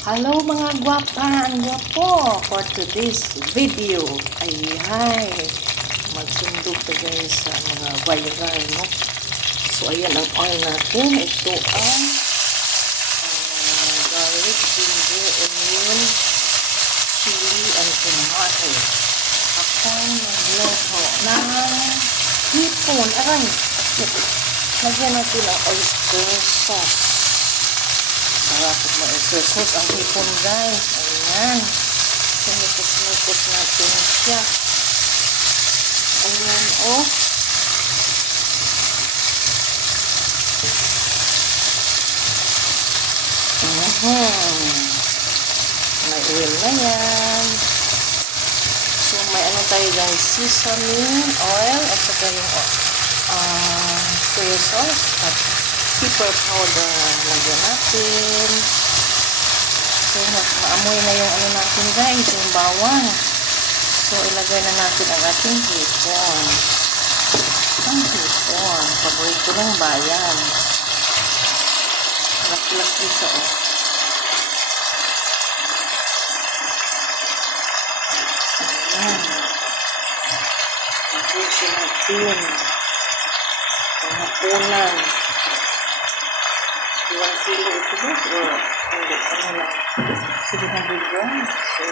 Hello mga gwapa and gwapo! For today's video ay magsundog ta guys sa mga viral, no? So ayan ang oil natin. Ito ang garlic, ginger, onion, chili, and tomato. Ako'y magluto ng hipon. Aray! Lagyan natin ang oyster sauce. Sarap mo oyster sauce ang hipon guys. Ayan. Sinikos-nikos natin siya. Ayan oh. May oil na yan. So may ano tayo guys, sesame oil at saka yung soy sauce at pepper powder lagyan natin. So maamoy na yung ano natin guys, yung bawang. So ilagay na natin ang ating hipon. Ang hipon, paborito ng bayan. Laki-laki siya oh. Ayan. Mabusi natin. Panghapunan. 1 kilo ito ba? Hindi, ano lang. 700 grams. So,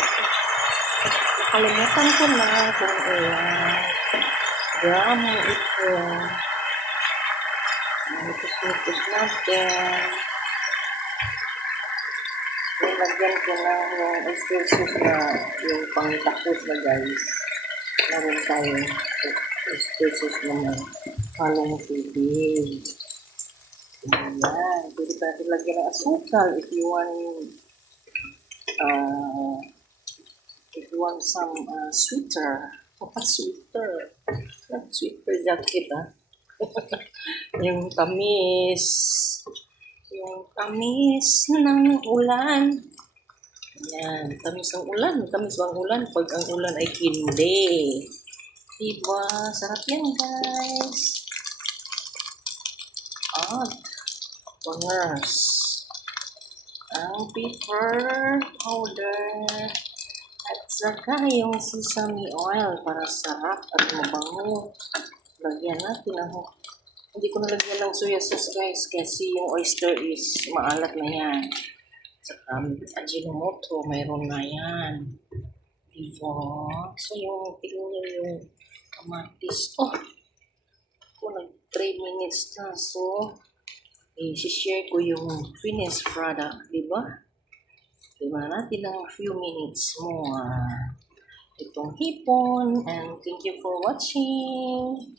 nakalimutan ko na kung ilang gramo ito. Ipos-ipos natin. Nilagyan ko na yung oyster sauce na yung pang-tacos na guys. Meron tayong oyster sauce na may halong tubig. Ayan. Pwede tayo lagyan ng asukal if you want some sweeter. Sweeter. Not sweeter jacket yung tamis. Yung tamis ng ulan. Ayan. Tamis ng ulan. Tamis bang ulan? Pag ang ulan ay kindi. Diba? Sarap yan guys. Bangers. Ang pepper powder at saka yung sesame oil para sarap at mabango. Lagyan natin ako. Hindi ko nalagyan ng soya sauce guys kasi yung oyster is maalat na yan. Saka Ajinomoto mayroon na yan. Diba? So yung tingnan yung kamatis. Oh! Ako nag 3 minutes na. So i-share ko yung finished product, di ba? Diba natin ng few minutes more. Itong hipon, and thank you for watching.